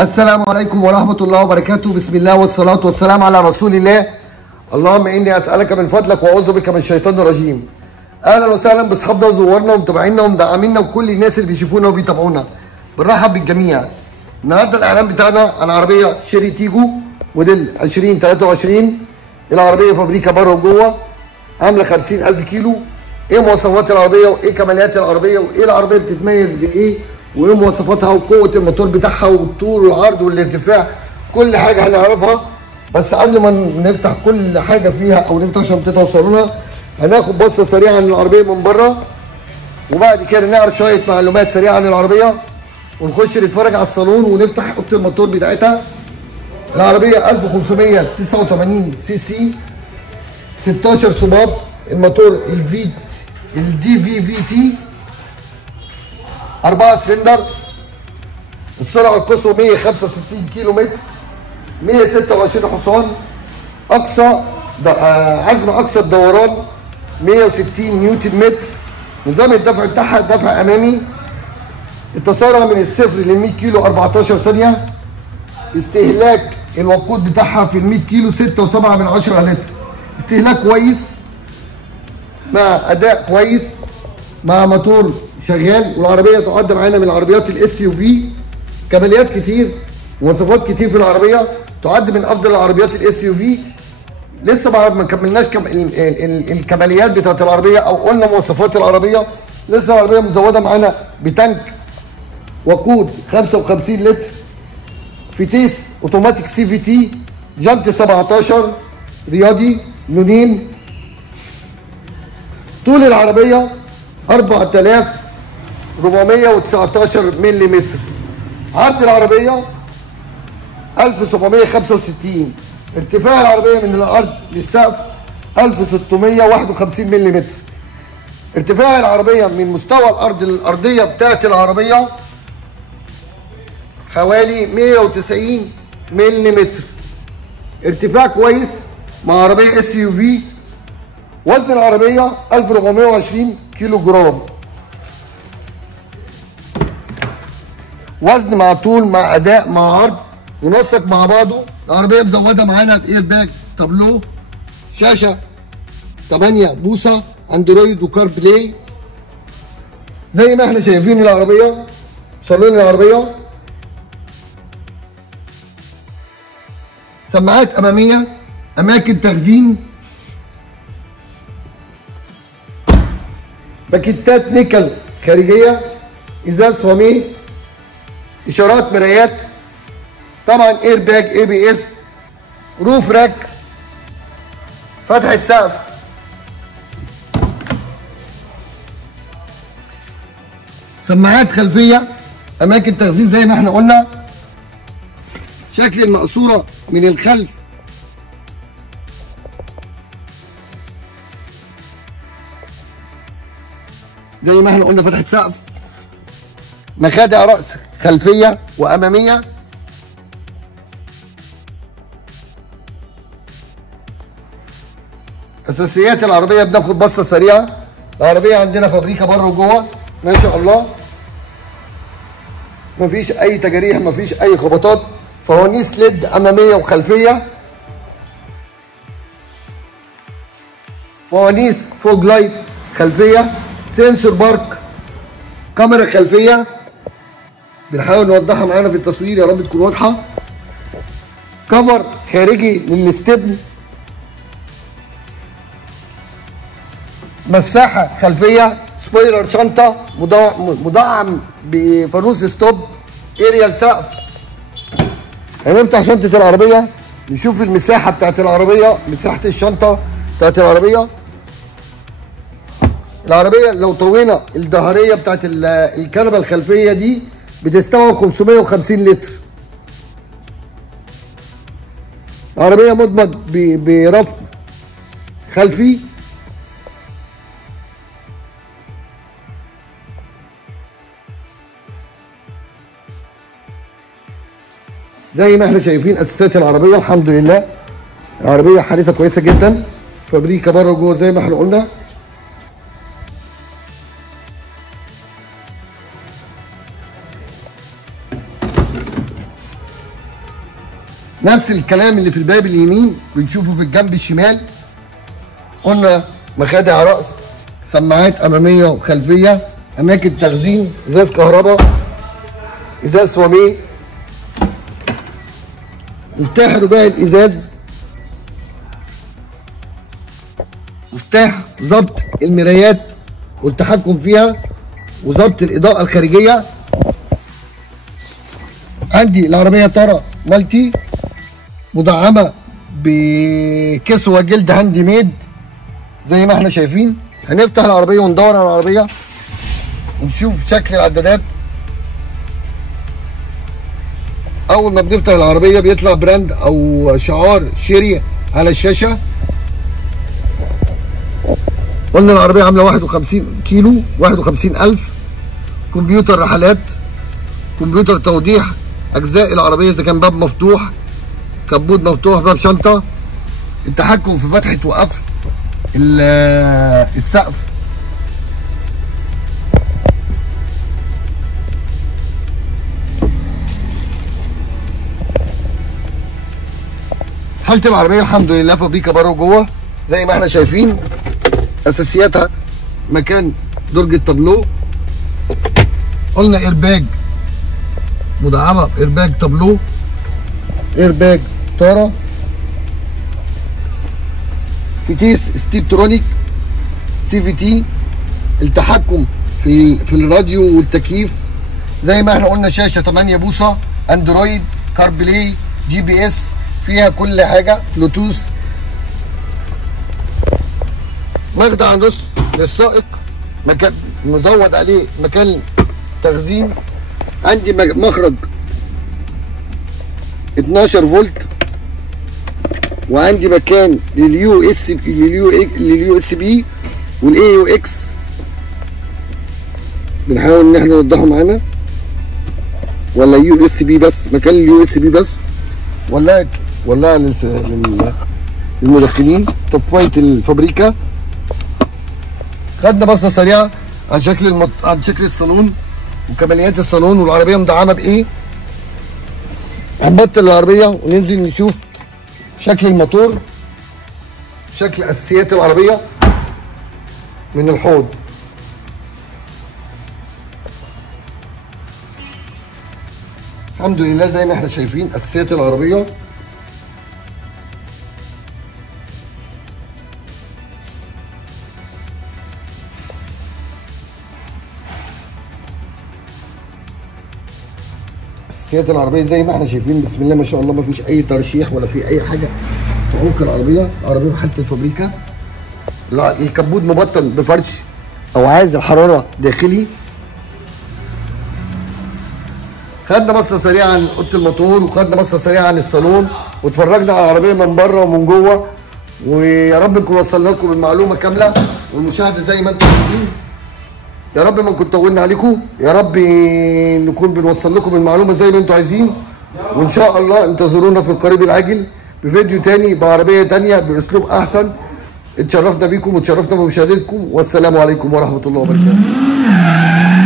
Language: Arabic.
السلام عليكم ورحمة الله وبركاته. بسم الله والصلاة والسلام على رسول الله. اللهم إني أسألك من فضلك وأعوذ بك من الشيطان الرجيم. أهلا وسهلا بأصحابنا وزوارنا ومتابعينا ومدعمينا وكل الناس اللي بيشوفونا وبيتابعونا. بنرحب بالجميع. النهارده الإعلان بتاعنا عن عربية شيري تيجو موديل 2023. العربية فابريكا بره وجوه، عاملة 50,000 كيلو. إيه مواصفات العربية وإيه كماليات العربية وإيه العربية بتتميز بإيه وايه مواصفاتها وقوه الموتور بتاعها والطول والعرض والارتفاع، كل حاجه هنعرفها. بس قبل ما نفتح كل حاجه فيها او نفتح شنطتها وصالونها، هناخد بصه سريعه عن العربيه من بره، وبعد كده نعرض شويه معلومات سريعه عن العربيه، ونخش نتفرج على الصالون ونفتح اوضه الموتور بتاعتها. العربيه 1589 سي سي، 16 صباب. الموتور الدي في تي 4 سلندر. السرعه القصوى 165 كيلو متر، 126 حصان. اقصى عزم اقصى الدوران 160 نيوتن متر. نظام الدفع بتاعها دفع امامي. التسارع من الصفر لل 100 كيلو 14 ثانيه. استهلاك الوقود بتاعها في ال 100 كيلو 6.7 لتر. استهلاك كويس مع اداء كويس مع موتور شغال. والعربيه تعد معانا من العربيات الاس يو في، كماليات كتير، مواصفات كتير في العربيه، تعد من افضل العربيات الاس يو في. لسه ما كملناش الكماليات بتاعت العربيه او قلنا مواصفات العربيه. لسه العربيه مزوده معانا بتانك وقود 55 لتر، فتيس اوتوماتيك سي في تي، جنط 17 رياضي لونين. طول العربيه 4419 ملم. عرض العربية 1765. ارتفاع العربية من الأرض للسقف 1651 ملم. ارتفاع العربية من مستوى الأرض للأرضية بتاعت العربية حوالي 190 ملم. ارتفاع كويس مع عربية اس يو في. وزن العربية 1420 كيلو جرام. وزن مع طول مع اداء مع عرض منسق مع بعضه. العربيه مزوده معانا باير باج، تابلو، شاشه 8 بوصه، اندرويد وكار بلاي. زي ما احنا شايفين العربيه، صالون العربيه، سماعات اماميه، اماكن تخزين، باكيتات نيكل خارجيه، ازاز فاميه، اشارات مرايات، طبعا اير باج اي بي اس، روف راك، فتحه سقف، سماعات خلفيه، اماكن تخزين زي ما احنا قلنا. شكل المقصوره من الخلف زي ما احنا قلنا، فتحه سقف، مخادع رأس خلفية وأمامية. أساسيات العربية بناخد بصة سريعة. العربية عندنا فابريكا بره وجوه ما شاء الله، مفيش أي تجاريح، مفيش أي خبطات. فوانيس ليد أمامية وخلفية، فوانيس فوج لايت خلفية، سنسور بارك، كاميرا خلفية بنحاول نوضحها معانا في التصوير، يا رب تكون واضحه. كفر خارجي للستبن، مساحه خلفيه، سبويلر شنطه مدعم بفانوس ستوب، اريال سقف. هنفتح شنطه العربيه نشوف المساحه بتاعت العربيه، مساحه الشنطه بتاعت العربيه. العربيه لو طوينا الظهريه بتاعت الكنبه الخلفيه دي بتستوعب 550 لتر. عربية مدمج برف خلفي. زي ما احنا شايفين اساسات العربية، الحمد لله العربية حالتها كويسة جدا. فابريكا بره وجوه زي ما احنا قلنا. نفس الكلام اللي في الباب اليمين بنشوفه في الجنب الشمال. قلنا مخادع رأس، سماعات اماميه وخلفيه، اماكن تخزين، ازاز كهرباء، ازاز سواميه، مفتاح رباعي الازاز، مفتاح ظبط المرايات والتحكم فيها وظبط الاضاءه الخارجيه. عندي العربيه ترى مالتي مدعمه بكسوه جلد هاندي ميد زي ما احنا شايفين. هنفتح العربيه وندور على العربيه ونشوف شكل العدادات. اول ما بنفتح العربيه بيطلع براند او شعار شيري على الشاشه. قلنا العربيه عامله 51 كيلو، 51,000. كمبيوتر رحلات، كمبيوتر توضيح اجزاء العربيه اذا كان باب مفتوح، كبوت مفتوح، باب شنطه، التحكم في فتحه وقفل السقف، حالة العربية الحمد لله فابريكا بره وجوه زي ما احنا شايفين. اساسياتها مكان درج التابلو، قلنا ايرباج مدعمة بايرباج تابلو، ايرباج طارة، فتيس ستيبترونيك سي في تي، التحكم في الراديو والتكييف زي ما احنا قلنا. شاشة 8 بوصة، اندرويد، كار بلاي، جي بي اس، فيها كل حاجة، بلوتوث. مخدع نص للسائق، مكان مزود عليه مكان تخزين. عندي مخرج 12 فولت، وعندي مكان لليو اس بي والاي يو اكس. بنحاول ان احنا نوضحه معانا، ولا يو اس بي بس، مكان اليو اس بي بس، ولا للمدخنين. طفايه الفابريكا. خدنا بصه سريعه عن شكل الصالون وكماليات الصالون والعربيه مدعمه بايه. هنبطل العربيه وننزل نشوف شكل الموتور، شكل اساسيات العربيه من الحوض. الحمد لله زي ما احنا شايفين اساسيات العربيه. اساسيات العربيه زي ما احنا شايفين، بسم الله ما شاء الله، ما فيش اي ترشيح ولا في اي حاجه تعوق العربيه. العربيه بحاله الفابريكا. الكبوت مبطن بفرش او عازل حراره داخلي. خدنا بصه سريعه عن اوضه الموتور، وخدنا بصه سريعه عن الصالون، واتفرجنا على العربيه من بره ومن جوه. ويا رب نكون وصلنا لكم المعلومه كامله والمشاهده زي ما انتم شايفين. يا رب ما نكون طولنا عليكم، يا رب نكون بنوصل لكم المعلومه زي ما انتم عايزين. وان شاء الله انتظرونا في القريب العاجل بفيديو تاني بعربيه تانيه باسلوب احسن. اتشرفنا بيكم واتشرفنا بمشاهدتكم، والسلام عليكم ورحمه الله وبركاته.